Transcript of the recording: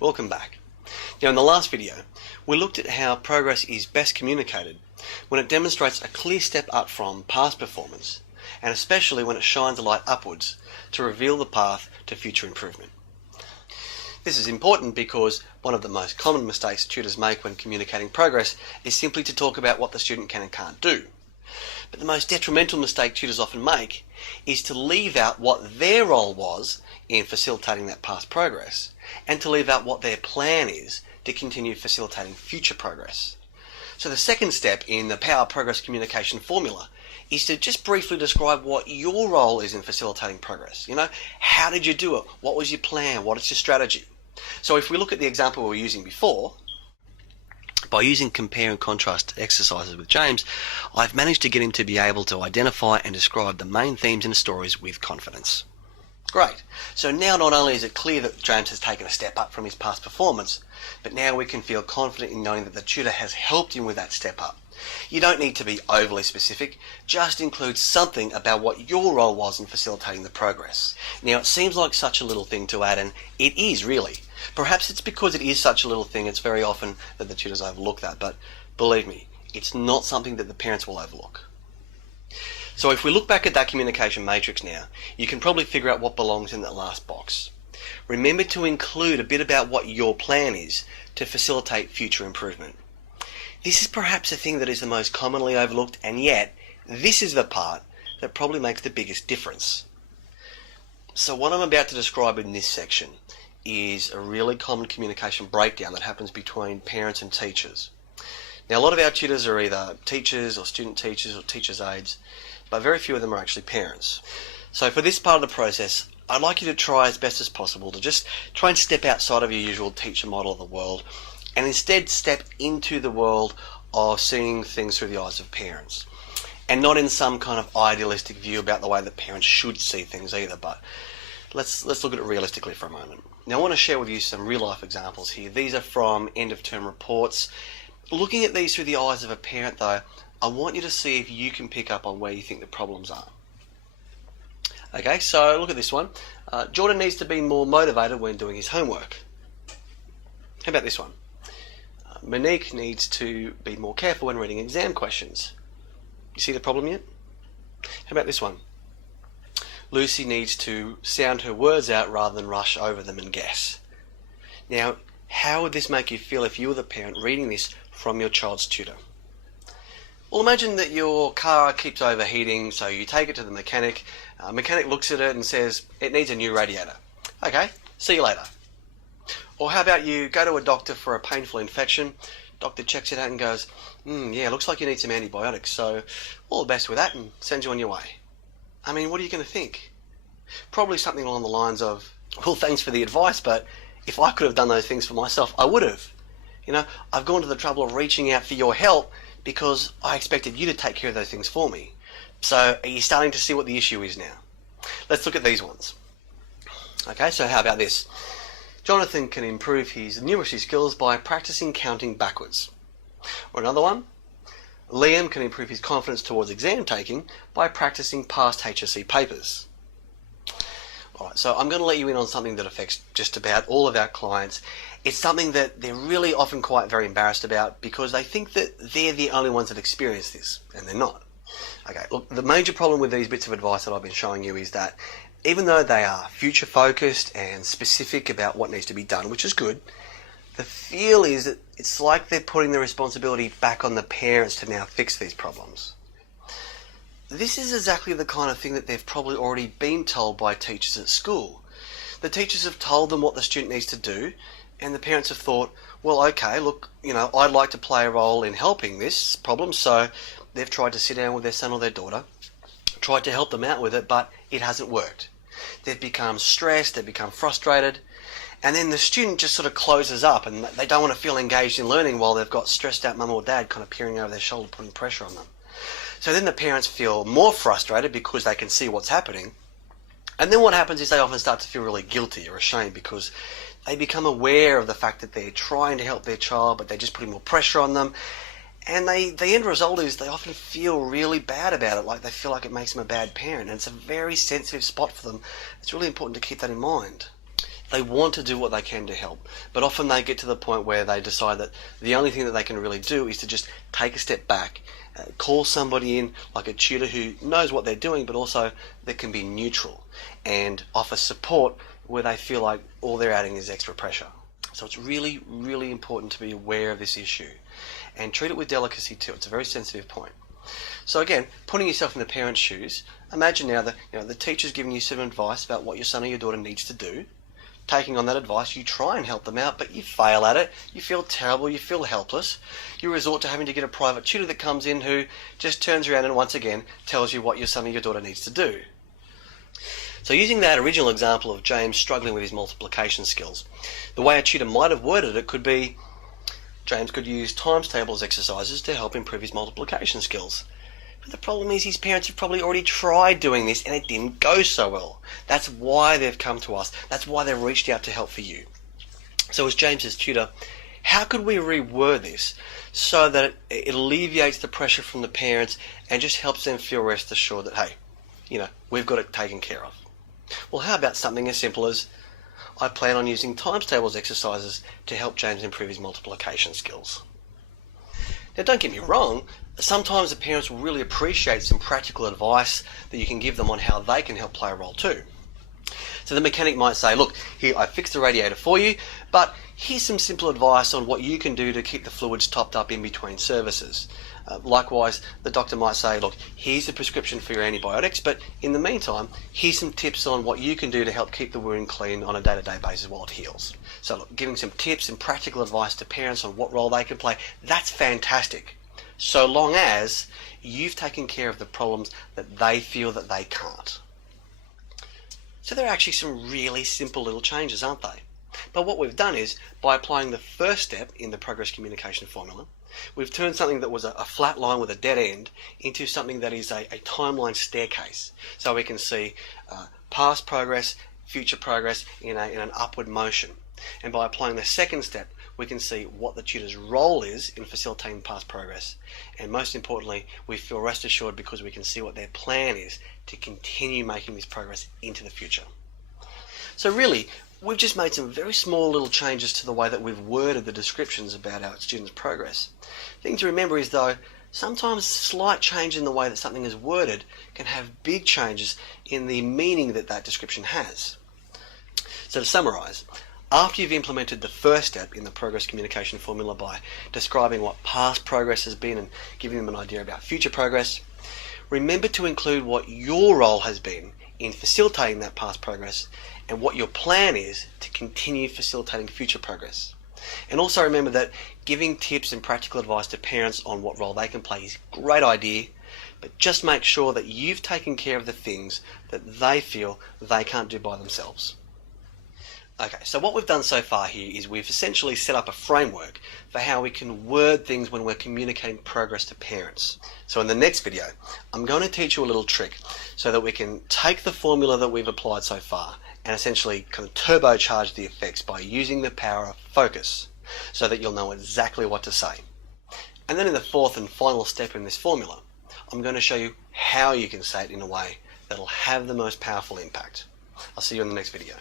Welcome back. Now in the last video, we looked at how progress is best communicated when it demonstrates a clear step up from past performance, and especially when it shines a light upwards to reveal the path to future improvement. This is important because one of the most common mistakes tutors make when communicating progress is simply to talk about what the student can and can't do. But the most detrimental mistake tutors often make is to leave out what their role was in facilitating that past progress, and to leave out what their plan is to continue facilitating future progress. So the second step in the Power Progress Communication formula is to just briefly describe what your role is in facilitating progress. How did you do it? What was your plan? What is your strategy? So if we look at the example we were using before, by using compare and contrast exercises with James, I've managed to get him to be able to identify and describe the main themes in the stories with confidence. Great. So now not only is it clear that James has taken a step up from his past performance, but now we can feel confident in knowing that the tutor has helped him with that step up. You don't need to be overly specific, just include something about what your role was in facilitating the progress. Now it seems like such a little thing to add, and it is really. Perhaps it's because it is such a little thing, it's very often that the tutors overlook that, but believe me, it's not something that the parents will overlook. So if we look back at that communication matrix now, you can probably figure out what belongs in that last box. Remember to include a bit about what your plan is to facilitate future improvement. This is perhaps the thing that is the most commonly overlooked, and yet this is the part that probably makes the biggest difference. So what I'm about to describe in this section is a really common communication breakdown that happens between parents and teachers. Now a lot of our tutors are either teachers or student teachers or teachers' aides, but very few of them are actually parents. So for this part of the process, I'd like you to try as best as possible to just try and step outside of your usual teacher model of the world and instead step into the world of seeing things through the eyes of parents. And not in some kind of idealistic view about the way that parents should see things either, but let's look at it realistically for a moment. Now I want to share with you some real life examples here. These are from end of term reports. Looking at these through the eyes of a parent though, I want you to see if you can pick up on where you think the problems are. Okay, so look at this one. Jordan needs to be more motivated when doing his homework. How about this one? Monique needs to be more careful when reading exam questions. You see the problem yet? How about this one? Lucy needs to sound her words out rather than rush over them and guess. Now, how would this make you feel if you were the parent reading this from your child's tutor? Well, imagine that your car keeps overheating, so you take it to the mechanic. Mechanic looks at it and says, it needs a new radiator. Okay, see you later. Or how about you go to a doctor for a painful infection, doctor checks it out and goes, yeah, looks like you need some antibiotics, so all the best with that, and sends you on your way. I mean, what are you going to think? Probably something along the lines of, well, thanks for the advice, but if I could have done those things for myself, I would have. I've gone to the trouble of reaching out for your help because I expected you to take care of those things for me. So are you starting to see what the issue is now? Let's look at these ones. Okay, so how about this? Jonathan can improve his numeracy skills by practicing counting backwards. Or another one, Liam can improve his confidence towards exam taking by practicing past HSC papers. Alright, so I'm going to let you in on something that affects just about all of our clients. It's something that they're really often quite very embarrassed about because they think that they're the only ones that experience this, and they're not. Okay, look, the major problem with these bits of advice that I've been showing you is that even though they are future focused and specific about what needs to be done, which is good, the feel is that it's like they're putting the responsibility back on the parents to now fix these problems. This is exactly the kind of thing that they've probably already been told by teachers at school. The teachers have told them what the student needs to do, and the parents have thought, well, okay, look, I'd like to play a role in helping this problem, so they've tried to sit down with their son or their daughter, tried to help them out with it, but it hasn't worked. They've become stressed, they've become frustrated, and then the student just sort of closes up and they don't want to feel engaged in learning while they've got stressed out mum or dad kind of peering over their shoulder, putting pressure on them. So then the parents feel more frustrated because they can see what's happening, and then what happens is they often start to feel really guilty or ashamed because they become aware of the fact that they're trying to help their child but they're just putting more pressure on them. And the end result is they often feel really bad about it, like they feel like it makes them a bad parent, and it's a very sensitive spot for them. It's really important to keep that in mind. They want to do what they can to help, but often they get to the point where they decide that the only thing that they can really do is to just take a step back, call somebody in, like a tutor who knows what they're doing, but also that can be neutral and offer support where they feel like all they're adding is extra pressure. So it's really, really important to be aware of this issue and treat it with delicacy too. It's a very sensitive point. So again, putting yourself in the parent's shoes, imagine now that the teacher's giving you some advice about what your son or your daughter needs to do. Taking on that advice, you try and help them out, but you fail at it, you feel terrible, you feel helpless. You resort to having to get a private tutor that comes in who just turns around and once again tells you what your son or your daughter needs to do. So using that original example of James struggling with his multiplication skills, the way a tutor might have worded it could be, James could use times tables exercises to help improve his multiplication skills. But the problem is his parents have probably already tried doing this and it didn't go so well. That's why they've come to us. That's why they've reached out to help for you. So as James's tutor, how could we reword this so that it alleviates the pressure from the parents and just helps them feel rest assured that, hey, we've got it taken care of? Well, how about something as simple as, I plan on using times tables exercises to help James improve his multiplication skills. Now don't get me wrong, sometimes the parents will really appreciate some practical advice that you can give them on how they can help play a role too. So the mechanic might say, look, here I fixed the radiator for you, but here's some simple advice on what you can do to keep the fluids topped up in between services. Likewise, the doctor might say, look, here's the prescription for your antibiotics, but in the meantime, here's some tips on what you can do to help keep the wound clean on a day-to-day basis while it heals. So look, giving some tips and practical advice to parents on what role they can play, that's fantastic, so long as you've taken care of the problems that they feel that they can't. So there are actually some really simple little changes, aren't they? But what we've done is, by applying the first step in the progress communication formula, we've turned something that was a flat line with a dead end into something that is a timeline staircase. So we can see past progress, future progress in an upward motion. And by applying the second step, we can see what the tutor's role is in facilitating past progress. And most importantly, we feel rest assured because we can see what their plan is to continue making this progress into the future. So really, we've just made some very small little changes to the way that we've worded the descriptions about our students' progress. The thing to remember is though, sometimes slight change in the way that something is worded can have big changes in the meaning that that description has. So to summarise, after you've implemented the first step in the progress communication formula by describing what past progress has been and giving them an idea about future progress, remember to include what your role has been in facilitating that past progress and what your plan is to continue facilitating future progress. And also remember that giving tips and practical advice to parents on what role they can play is a great idea, but just make sure that you've taken care of the things that they feel they can't do by themselves. Okay, so what we've done so far here is we've essentially set up a framework for how we can word things when we're communicating progress to parents. So in the next video, I'm going to teach you a little trick so that we can take the formula that we've applied so far and essentially kind of turbocharge the effects by using the power of focus so that you'll know exactly what to say. And then in the fourth and final step in this formula, I'm going to show you how you can say it in a way that'll have the most powerful impact. I'll see you in the next video.